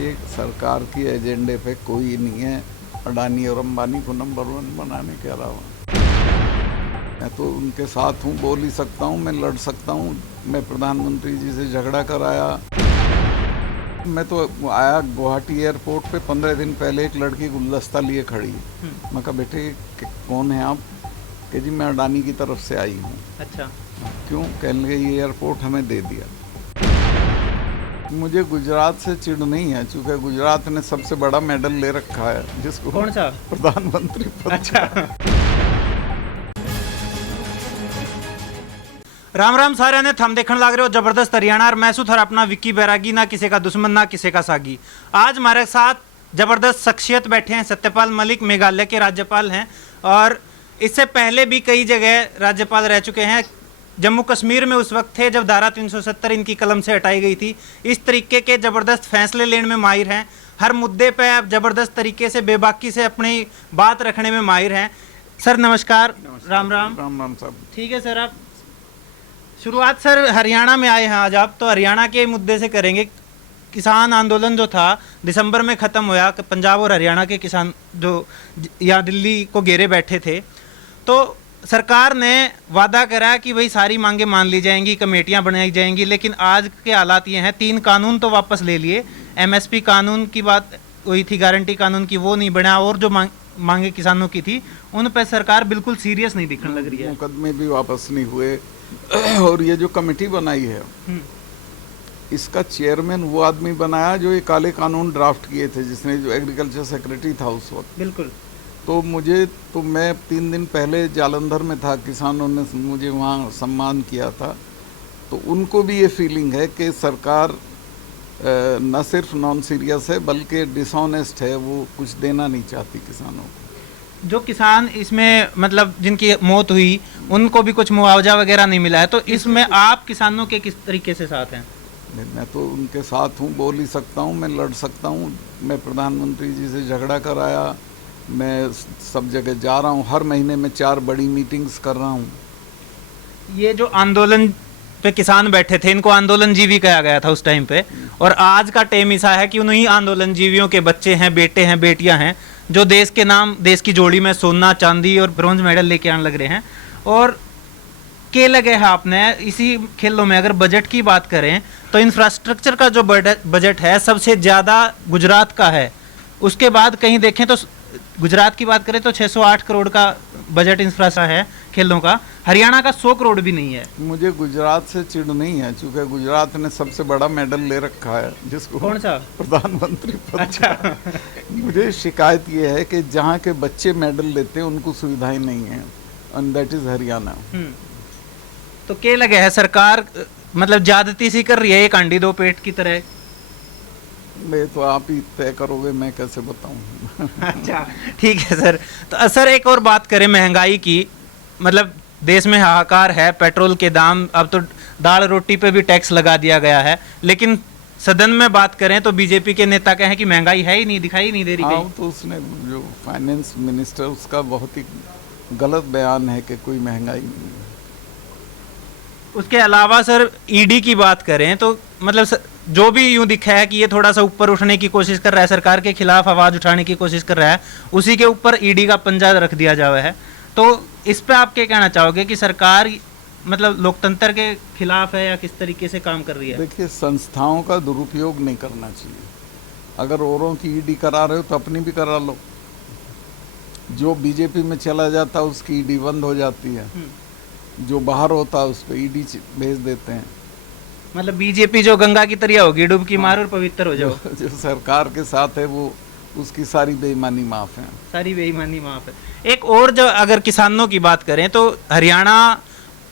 देखिए, सरकार की एजेंडे पे कोई नहीं है अडानी और अंबानी को नंबर 1 बनाने के अलावा। मैं तो उनके साथ हूँ, बोल ही सकता हूँ, मैं लड़ सकता हूँ। मैं प्रधानमंत्री जी से झगड़ा कराया। मैं तो आया गुवाहाटी एयरपोर्ट पे 15 दिन पहले, एक लड़की गुलदस्ता लिए खड़ी। मैं कहा, बेटे कौन है आप? कि जी मैं अडानी की तरफ से आई हूँ। अच्छा, क्यों? कहने लगे ये एयरपोर्ट हमें दे दिया। मुझे गुजरात से चिढ़ नहीं है, चूंकि गुजरात ने सबसे बड़ा मेडल ले रखा है, जिसको कौन सा? प्रधानमंत्री पद अच्छा। का। राम राम सारे ने थम देखने लग रहे हो जबरदस्त हरियाणा और मैं थर अपना विक्की बैरागी, ना किसी का दुश्मन ना किसी का सागी। आज हमारे साथ जबरदस्त शख्सियत बैठे हैं। सत्यपाल मलिक मेघालय के राज्यपाल हैं और इससे पहले भी कई जगह राज्यपाल रह चुके हैं। जम्मू कश्मीर में उस वक्त थे जब धारा 370 इनकी कलम से हटाई गई थी। इस तरीके के ज़बरदस्त फैसले लेने में माहिर हैं। हर मुद्दे पे ज़बरदस्त तरीके से बेबाकी से अपनी बात रखने में माहिर हैं। सर नमस्कार। राम राम। राम राम साहब। ठीक है सर, आप शुरुआत सर हरियाणा में आए हैं आज आप, तो हरियाणा के मुद्दे से करेंगे। किसान आंदोलन जो था दिसंबर में ख़त्म हुआ, पंजाब और हरियाणा के किसान जो यहाँ दिल्ली को घेरे बैठे थे, तो सरकार ने वादा करा कि भाई सारी मांगे मान ली जाएंगी, कमेटियां बनाई जाएंगी। लेकिन आज के हालात ये हैं, 3 कानून तो वापस ले लिए। एमएसपी कानून की बात हुई थी, गारंटी कानून की, वो नहीं बना, और जो मांगे किसानों की थी उन पर सरकार बिल्कुल सीरियस नहीं दिखने लग रही है। मुकदमे भी वापस नहीं हुए। और ये जो कमेटी बनाई है, इसका चेयरमैन वो आदमी बनाया जो ये काले कानून ड्राफ्ट किए थे, जिसने, जो एग्रीकल्चर सेक्रेटरी था उस वक्त। बिल्कुल। तो मैं 3 दिन पहले जालंधर में था, किसानों ने मुझे वहाँ सम्मान किया था। तो उनको भी ये फीलिंग है कि सरकार न सिर्फ नॉन सीरियस है बल्कि डिसऑनेस्ट है, वो कुछ देना नहीं चाहती किसानों को। जो किसान इसमें मतलब जिनकी मौत हुई उनको भी कुछ मुआवजा वगैरह नहीं मिला है, तो इसमें आप किसानों के किस तरीके से साथ हैं? मैं तो उनके साथ हूँ, बोल ही सकता हूँ, मैं लड़ सकता हूँ। मैं प्रधानमंत्री जी से झगड़ा कराया। मैं सब जगह जा रहा हूँ, हर महीने में 4 बड़ी मीटिंग्स कर रहा हूँ। ये जो आंदोलन पे किसान बैठे थे, इनको आंदोलन जीवी कहा गया था उस टाइम पे, और आज का टाइम ऐसा है कि उन्हीं आंदोलन जीवियों के बच्चे हैं, बेटे हैं, बेटियां हैं, जो देश के नाम, देश की जोड़ी में सोना, चांदी और ब्रॉन्ज मेडल लेके आने लग रहे हैं। और के लगे हैं आपने इसी खेलों में। अगर बजट की बात करें तो इंफ्रास्ट्रक्चर का जो बजट है सबसे ज़्यादा गुजरात का है। उसके बाद कहीं देखें तो गुजरात की बात करें तो 608 करोड़ का बजट इंफ्रास्ट्रक्चर है खेलों का। हरियाणा का 100 करोड़ भी नहीं है। मुझे गुजरात से चिढ़ नहीं है, चूंकि गुजरात ने सबसे बड़ा मेडल ले रखा है, जिसको कौन सा? प्रधानमंत्री पद। अच्छा। मुझे शिकायत ये है कि जहाँ के बच्चे मेडल लेते हैं उनको सुविधाएं नहीं है, एंड दैट इज हरियाणा। तो क्या लगे है सरकार मतलब ज्यादती सी कर रही है, एक अंडी दो पेट की तरह? मैं तो आप ही तय करोगे, मैं कैसे बताऊं। अच्छा ठीक है सर। तो सर एक और बात करें महंगाई की, मतलब देश में हाहाकार है, पेट्रोल के दाम, अब तो दाल रोटी पे भी टैक्स लगा दिया गया है। लेकिन सदन में बात करें तो बीजेपी के नेता कहें कि महंगाई है ही नहीं, दिखाई नहीं दे रही। हाँ, तो उसने, जो फाइनेंस मिनिस्टर, उसका बहुत ही गलत बयान है कि कोई महंगाई नहीं है। उसके अलावा सर ईडी की बात करें तो मतलब जो भी यूं दिखा है कि ये थोड़ा सा ऊपर उठने की कोशिश कर रहा है, सरकार के खिलाफ आवाज उठाने की कोशिश कर रहा है, उसी के ऊपर ईडी का पंजा रख दिया जावा है। तो इस पे आप क्या कहना चाहोगे कि सरकार मतलब लोकतंत्र के खिलाफ है या किस तरीके से काम कर रही है? देखिए, संस्थाओं का दुरुपयोग नहीं करना चाहिए। अगर औरों की ईडी करा रहे हो तो अपनी भी करा लो। जो बीजेपी में चला जाता उसकी ईडी बंद हो जाती है, जो बाहर होता उस पर ईडी भेज देते हैं। मतलब बीजेपी जो गंगा की तरिया होगी, डुबकी मार और पवित्र हो जाओ। जो सरकार के साथ है वो, उसकी सारी बेईमानी माफ है। सारी बेईमानी माफ है। एक और जो अगर किसानों की बात करें तो हरियाणा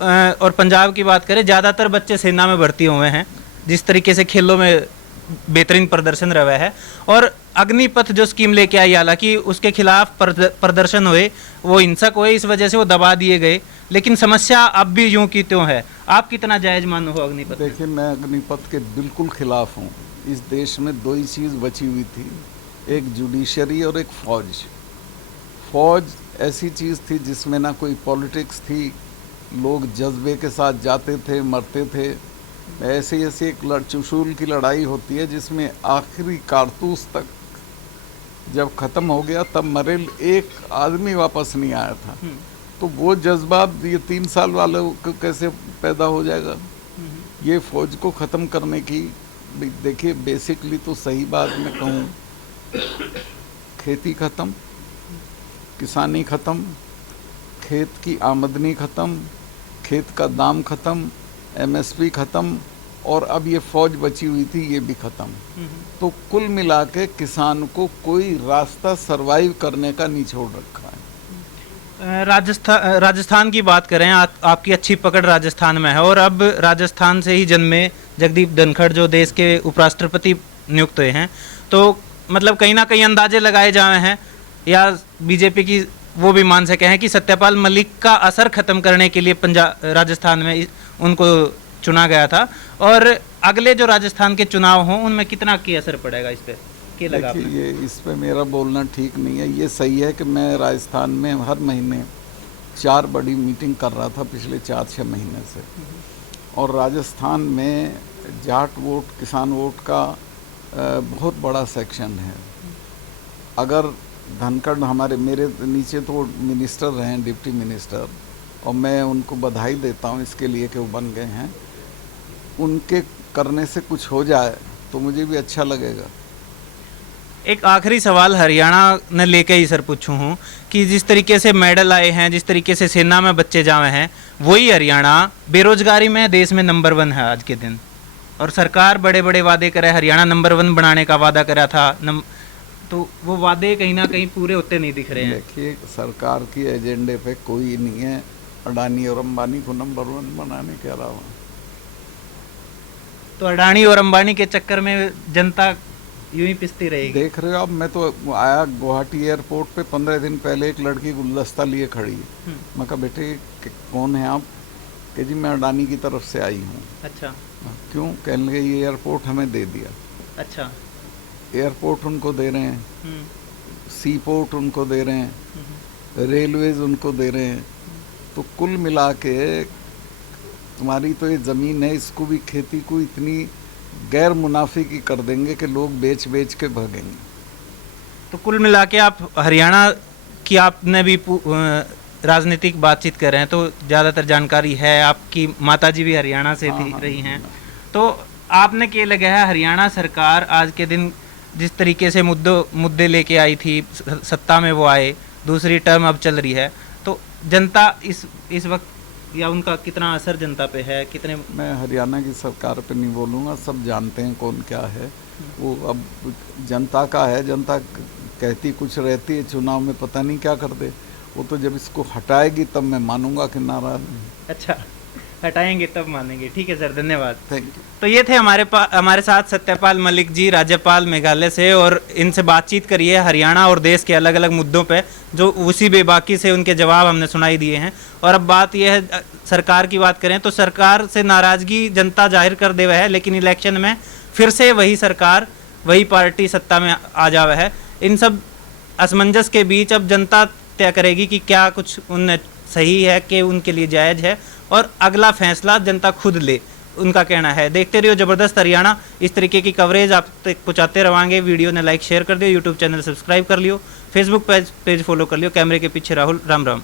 और पंजाब की बात करें, ज़्यादातर बच्चे सेना में भर्ती हुए हैं, जिस तरीके से खेलों में बेहतरीन प्रदर्शन रहा है। और अग्निपथ जो स्कीम लेके आई, हालांकि उसके खिलाफ प्रदर्शन हुए, वो हिंसक हुए, इस वजह से वो दबा दिए गए, लेकिन समस्या अब भी यूं की त्यों है। आप कितना जायज मानो हो अग्निपथ? देखिए, मैं अग्निपथ के बिल्कुल खिलाफ हूँ। इस देश में 2 ही चीज़ बची हुई थी, एक जुडिशरी और एक फौज। फौज ऐसी चीज़ थी जिसमें ना कोई पॉलिटिक्स थी, लोग जज्बे के साथ जाते थे, मरते थे। ऐसी ऐसी एक चुशूल की लड़ाई होती है जिसमें आखिरी कारतूस तक जब ख़त्म हो गया तब मरे एक आदमी वापस नहीं आया था। तो वो जज्बा ये 3 साल वालों को कैसे पैदा हो जाएगा? ये फौज को ख़त्म करने की, देखिए बेसिकली तो सही बात मैं कहूँ, खेती ख़त्म, किसानी ख़त्म, खेत की आमदनी ख़त्म, खेत का दाम ख़त्म, एमएसपी ख़त्म, और अब ये फौज बची हुई थी ये भी ख़त्म। तो कुल मिला के किसान को कोई रास्ता सरवाइव करने का नहीं छोड़ रखा है। राजस्थान की बात करें, आपकी अच्छी पकड़ राजस्थान में है, और अब राजस्थान से ही जन्मे जगदीप धनखड़ जो देश के उपराष्ट्रपति नियुक्त हुए हैं, तो मतलब कहीं ना कहीं अंदाजे लगाए जा रहे हैं या बीजेपी की वो भी मान सके हैं कि सत्यपाल मलिक का असर खत्म करने के लिए राजस्थान में उनको चुना गया था, और अगले जो राजस्थान के चुनाव हों उनमें कितना की असर पड़ेगा इस पे, क्या लगा आपने? ये इस पे मेरा बोलना ठीक नहीं है। ये सही है कि मैं राजस्थान में हर महीने 4 बड़ी मीटिंग कर रहा था पिछले 4-6 महीने से, और राजस्थान में जाट वोट, किसान वोट का बहुत बड़ा सेक्शन है। अगर धनखड़ मेरे नीचे तो मिनिस्टर रहे हैं, डिप्टी मिनिस्टर, और मैं उनको बधाई देता हूँ इसके लिए कि वो बन गए हैं। उनके करने से कुछ हो जाए तो मुझे भी अच्छा लगेगा। एक आखिरी सवाल हरियाणा ने लेके ही सर पूछूं हूँ कि जिस तरीके से मेडल आए हैं, जिस तरीके से सेना में बच्चे जाए हैं, वही हरियाणा बेरोजगारी में देश में नंबर 1 है आज के दिन, और सरकार बड़े बड़े वादे करे, हरियाणा नंबर 1 बनाने का वादा करा था, तो वो वादे कहीं ना कहीं पूरे होते नहीं दिख रहे हैं। देखिए, सरकार की एजेंडे पे कोई नहीं है अडानी और अंबानी को नंबर 1 बनाने के अलावा। तो अडानी और अंबानी के चक्कर में जनता यूं ही पिसती रहेगी। देख रहे हो आप, मैं तो आया गुवाहाटी एयरपोर्ट पे 15 दिन पहले एक लड़की गुलदस्ता लिए खड़ी है। मैं कहा बेटे कौन है आप? कि जी मैं अडानी की तरफ से आई हूँ। अच्छा, क्यों? कहने लगे ये एयरपोर्ट हमें दे दिया। अच्छा, एयरपोर्ट उनको दे रहे हैं, सी पोर्ट उनको दे रहे हैं, रेलवेज उनको दे रहे हैं। तो कुल मिला के तुम्हारी तो ये ज़मीन है, इसको भी, खेती को इतनी गैर मुनाफे की कर देंगे कि लोग बेच बेच के भागेंगे। तो कुल मिला के आप हरियाणा की, आपने भी राजनीतिक बातचीत कर रहे हैं तो ज़्यादातर जानकारी है, आपकी माताजी भी हरियाणा से थी रही हैं, तो आपने क्या लगा है हरियाणा सरकार आज के दिन जिस तरीके से मुद्दे लेके आई थी, सत्ता में वो आए, दूसरी टर्म अब चल रही है, तो जनता इस वक्त या उनका कितना असर जनता पे है, कितने? मैं हरियाणा की सरकार पे नहीं बोलूँगा, सब जानते हैं कौन क्या है। वो अब जनता का है, जनता कहती कुछ रहती है, चुनाव में पता नहीं क्या कर दे। वो तो जब इसको हटाएगी तब मैं मानूंगा कि नाराज है। अच्छा, हटाएंगे तब मानेंगे। ठीक है सर, धन्यवाद। Thank you. तो ये थे हमारे साथ सत्यपाल मलिक जी, राज्यपाल मेघालय से, और इनसे बातचीत करिए हरियाणा और देश के अलग अलग मुद्दों पे, जो उसी बेबाकी से उनके जवाब हमने सुनाई दिए हैं। और अब बात यह है, सरकार की बात करें तो सरकार से नाराज़गी जनता जाहिर कर दे है, लेकिन इलेक्शन में फिर से वही सरकार, वही पार्टी सत्ता में आ जावे है। इन सब असमंजस के बीच अब जनता तय करेगी कि क्या कुछ उनने सही है, कि उनके लिए जायज़ है, और अगला फैसला जनता खुद ले, उनका कहना है। देखते रहिए ज़बरदस्त हरियाणा, इस तरीके की कवरेज आप तक पहुँचाते रहेंगे। वीडियो ने लाइक शेयर कर दियो, यूट्यूब चैनल सब्सक्राइब कर लियो, फेसबुक पेज फॉलो कर लियो। कैमरे के पीछे राहुल, राम राम।